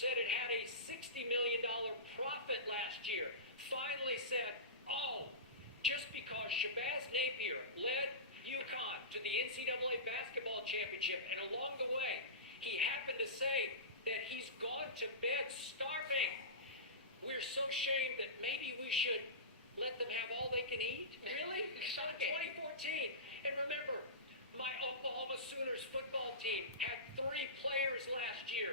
said it had a $60 million profit last year, finally said, oh, just because Shabbazz Napier led UConn to the NCAA basketball championship, and along the way, he happened to say that he's gone to bed starving. We're so ashamed that maybe we should let them have all they can eat? Really? In 2014. And remember, my Oklahoma Sooners football team had 3 players last year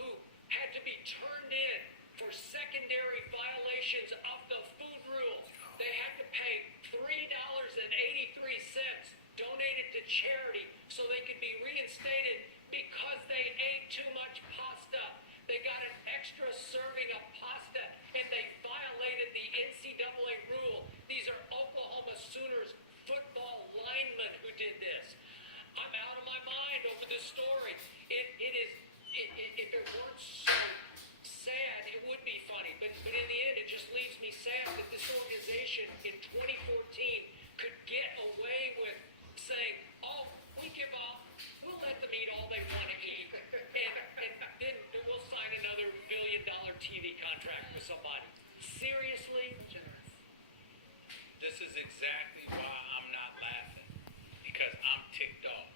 who had to be turned in for secondary violations of the food rules. They had to pay $3.83 donated to charity so they could be reinstated because they ate too much pasta. They got an extra serving of pasta and they violated the NCAA rule. These are Oklahoma Sooners football linemen who did this. I'm out of my mind over this story. If it weren't so sad, it would be funny. But in the end, it just leaves me sad that this organization in 2014 could get away with saying, oh, we give up. We'll let them eat all they want to eat. And then we'll sign another $1 billion TV contract with somebody. Seriously? This is exactly why I'm not laughing. Because I'm ticked off.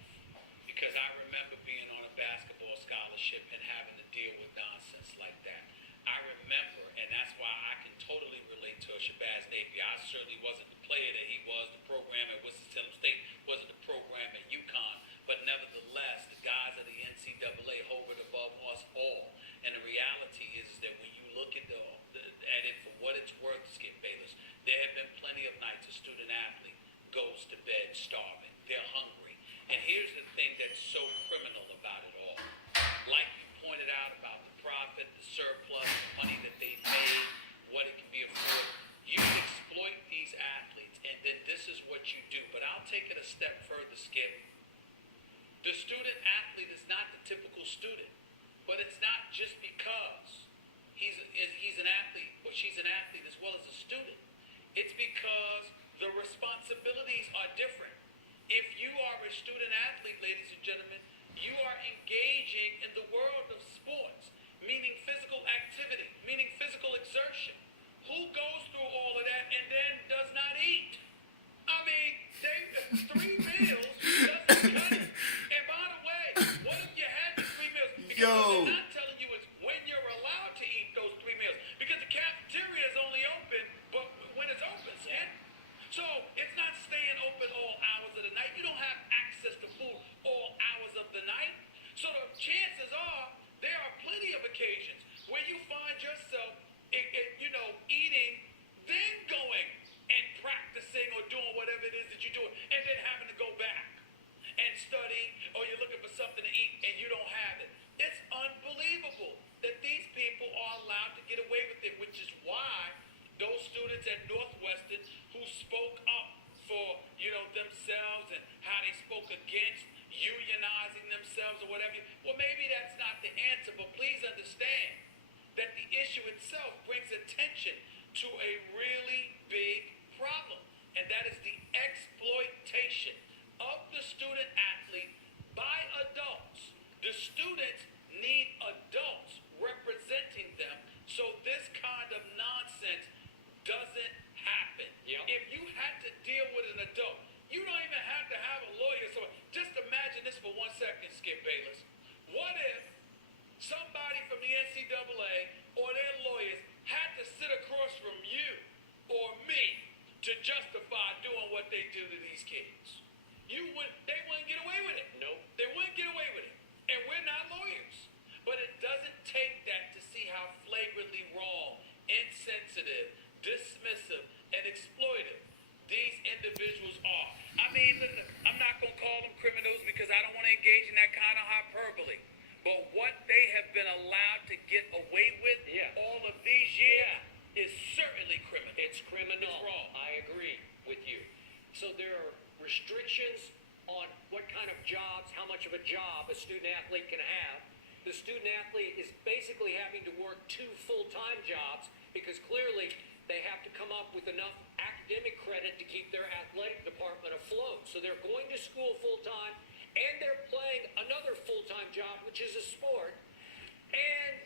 Because I remember being on a basketball scholarship and having to deal with nonsense like that. I remember, and that's why I can totally relate to Shabbazz Napier. I certainly wasn't the player that he was. The program at Winston-Salem State wasn't the program at UConn. But nevertheless, the guys of the NCAA hovered above us all. And the reality is that when you look at it for what it's worth, Skip Bayless, there have been plenty of nights a student athlete goes to bed starving. They're hungry. And here's the thing that's so criminal about it all. Like you pointed out about the profit, the surplus, the money that they made, what it can be afforded. You exploit these athletes, and then this is what you do. But I'll take it a step further, Skip. The student athlete is not the typical student, but it's not just because he's an athlete or she's an athlete as well as a student. It's because the responsibilities are different. If you are a student athlete, ladies and gentlemen, you are engaging in the world of sports, meaning physical activity, meaning physical exertion. Who goes through all of that and then does not eat? I mean, 3 meals doesn't cut it. And by the way, what if you had the 3 meals? Because what they're not telling you is when you're allowed to eat those 3 meals. Because the cafeteria is only open, but when it's open, Skip. So it's not staying open all hours of the night. You don't have access to food all hours of the night. So the chances are there are plenty of occasions where you find yourself, eating, then going and practicing or doing whatever it is that you're doing, and then having to go back and study, or you're looking for something to eat and you don't have it. It's unbelievable that these people are allowed to get away with it, which is why those students at Northwestern who spoke up for, themselves and how they spoke against unionizing themselves or whatever. Well, maybe that's not the answer, but please understand that the issue itself brings attention to a really big problem, and that is the exploitation of the student athlete by adults. The students need adults representing them so this kind of nonsense doesn't happen. Yep. If you had to deal with an adult, you don't even have to have a lawyer. So just imagine this for 1 second, Skip Bayless. What if somebody from the NCAA or their lawyers had to sit across from you or me to justify doing what they do to these kids? They wouldn't get away with it. Nope. They wouldn't get away with it. And we're not lawyers. But it doesn't take that to see how flagrantly wrong, insensitive, dismissive, and exploitive these individuals are. I mean, listen, I'm not going to call them criminals because I don't want to engage in that kind of hyperbole. But what they have been allowed to get away with all of these years is certainly criminal. It's criminal. It's wrong. I agree with you. So there are restrictions on what kind of jobs, how much of a job a student athlete can have. The student athlete is basically having to work 2 full-time jobs because clearly they have to come up with enough academic credit to keep their athletic department afloat. So they're going to school full-time, and they're playing another full-time job, which is a sport. And,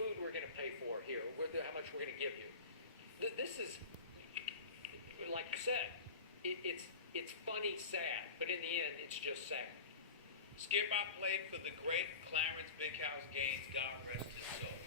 food we're going to pay for here, how much we're going to give you. This is, like you said, it's funny, sad, but in the end, it's just sad. Skip, I played for the great Clarence Big House Gaines, God rest his soul.